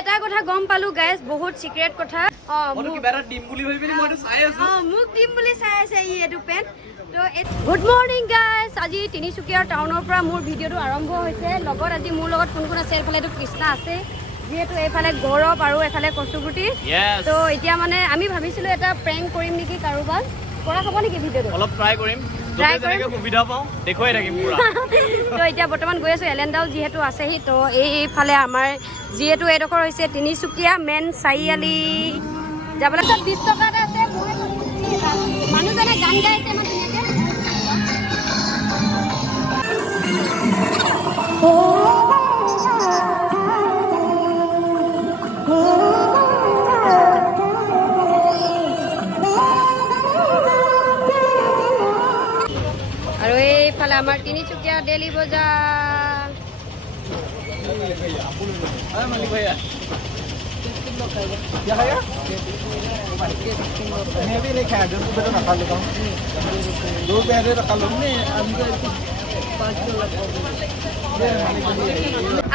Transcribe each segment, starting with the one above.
এটা কথা গম পালো গাইজ, বহুত সিক্ৰেট কথা। মোক দিম বুলি চাই আছে ই এইটো পেন। তো গুড মৰ্নিং গাইজ, আজি তিনিচুকীয়াৰ টাউনৰ পৰা মোৰ ভিডিঅ'টো আৰম্ভ হৈছে। লগত আজি মোৰ লগত কোন কোন আছে, এইফালেতো কৃষ্ণা আছে, যিহেতু এইফালে গৌৰৱ আৰু এইফালে কচুগুটি। তো এতিয়া মানে আমি ভাবিছিলো এটা প্ৰেংক কৰিম নেকি কাৰোবাক। কৰা হ'ব নেকি ভিডিঅ'টো? অলপ ট্ৰাই কৰিম, সুবিধা পাওঁ দেখুৱাই থাকিম পুৰা। তো এতিয়া বৰ্তমান গৈ আছো, এলেণ্ডাও যিহেতু আছেহি। তো এইফালে আমাৰ যিহেতু এইডোখৰ হৈছে তিনিচুকীয়া মেইন চাৰিআলি যাবলৈ 20 টকা এটা আছে। মানুহজনে গান গাই আছে ইমান ধুনীয়াকে। আৰু এইফালে আমাৰ তিনিচুকীয়া ডেইলি বজাৰ।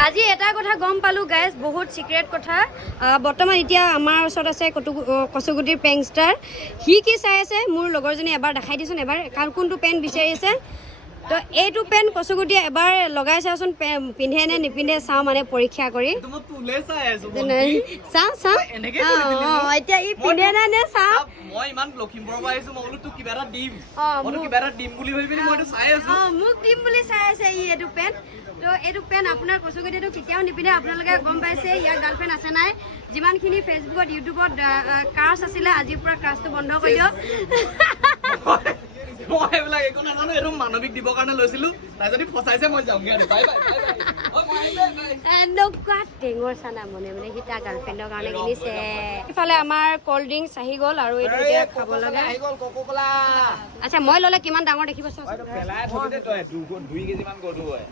আজি এটা কথা গম পালো গাইজ, বহুত সিক্ৰেট কথা। বৰ্তমান এতিয়া আমাৰ ওচৰত আছে কচুগুটিৰ পেংষ্টাৰ। সি কি চাই আছে মোৰ লগৰজনী, এবাৰ দেখাই দিছোন এবাৰ কোনটো পেন বিচাৰি আছে। তো এইটো পেন কচুগুটিয়ে এবাৰ লগাই চাওচোন, পিন্ধে নে নিপিন্ধে চাওঁ, মানে পৰীক্ষা কৰি চাওঁ। এতিয়া ই পিন্ধে নে চাওঁ। মই ইমান লখিমপুৰৰ পৰা আহিছো, মই বোলো তোক কিবা এটা দিম, কিবা এটা দিম বুলি ভাবি মইতো চাই আছো। মোক দিম বুলি চাই আছে ই এইটো পেন। তো এইটো পেন আপোনাৰ কচুগুটিয়েটো কেতিয়াও নিপিন্ধে, আপোনালোকে গম পাইছে। ইয়াৰ গাৰ্লফ্ৰেণ্ড আছে নাই, যিমানখিনি ফেচবুকত ইউটিউবত ক্ৰাছ আছিলে আজিৰ পৰা ক্ৰাছটো বন্ধ কৰি দিয়ক। মই এইবিলাক একো নাজানো, এইটো মানৱিক দিবৰ কাৰণে লৈছিলো। তাই যদি ফচাইছে মই যাওঁগে আৰু। Bye bye. এনেকুৱা টেঙৰ চানা মনে মনে সি তাৰ গাৰ্লফ্ৰেণ্ডৰ কাৰণে কিনিছে। ইফালে আমাৰ কল্ড ড্ৰিংকছ আহি গ'ল আৰু এইটো এতিয়া খাব লাগে। আচ্ছা, মই ল'লে কিমান ডাঙৰ দেখিব চাওক। 2 কেজি মান গধু হয়।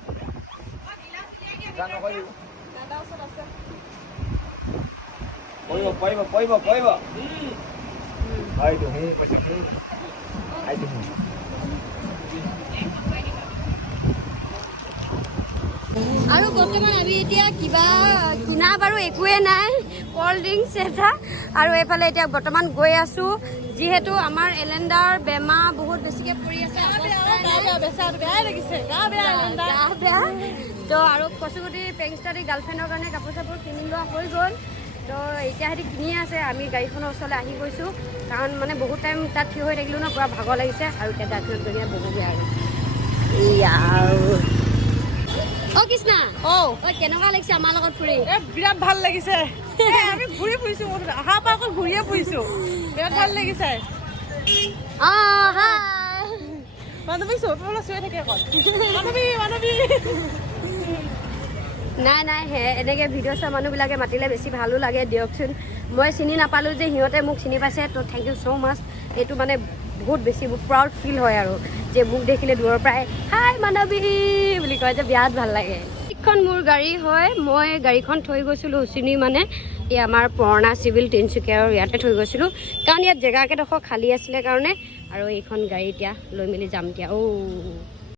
আৰু বৰ্তমান আমি এতিয়া কিবা কিনা বাৰু একোৱে নাই, কল্ড ড্ৰিংকছ এটা। আৰু এইফালে এতিয়া বৰ্তমান গৈ আছো, যিহেতু আমাৰ এলেণ্ডাৰ বেমাৰ বহুত বেছিকে পৰি আছে। তো আৰু কচুগুটি পেংষ্টাৰী গাৰ্লফ্ৰেণ্ডৰ কাৰণে কাপোৰ চাপোৰ কিনি লোৱা হৈ গ'ল। তো এতিয়া সিহঁতি কিনি আছে, আমি গাড়ীখনৰ ওচৰলৈ আহি গৈছোঁ, কাৰণ মানে বহুত টাইম তাত থিয় হৈ থাকিলোঁ ন, পুৰা ভাগৰ লাগিছে। আৰু এতিয়া ডাক্তৰত গৈ বহুগে আৰু অ' কৃষ্ণা, কেনেকুৱা লাগিছে আমাৰ লগত ফুৰি? বিৰাট ভাল লাগিছে। আমি ঘূৰি ফুৰিছো, অহাৰ পৰা অকল ঘূৰিয়ে ফুৰিছো, বিৰাট ভাল লাগিছে। মানৱী চুৱে থাকে অকল মানৱী। নাই এনেকৈ ভিডিঅ' চোৱা মানুহবিলাকে মাতিলে বেছি ভালো লাগে দিয়কচোন। মই চিনি নাপালোঁ যে সিহঁতে মোক চিনি পাইছে, তো থেংক ইউ ছ' মাছ। এইটো মানে বহুত বেছি প্ৰাউড ফিল হয় আৰু, যে মোক দেখিলে দূৰৰ পৰাই হাই মানৱী বুলি কয়, যে বিৰাট ভাল লাগে। এইখন মোৰ গাড়ী হয়, মই গাড়ীখন থৈ গৈছিলোঁ উচিনি, মানে এই আমাৰ পুৰণা চিভিল তিনিচুকীয়াৰ ইয়াতে থৈ গৈছিলোঁ, কাৰণ ইয়াত জেগাকেইডোখৰ খালী আছিলে কাৰণে। আৰু এইখন গাড়ী এতিয়া লৈ মেলি যাম এতিয়া।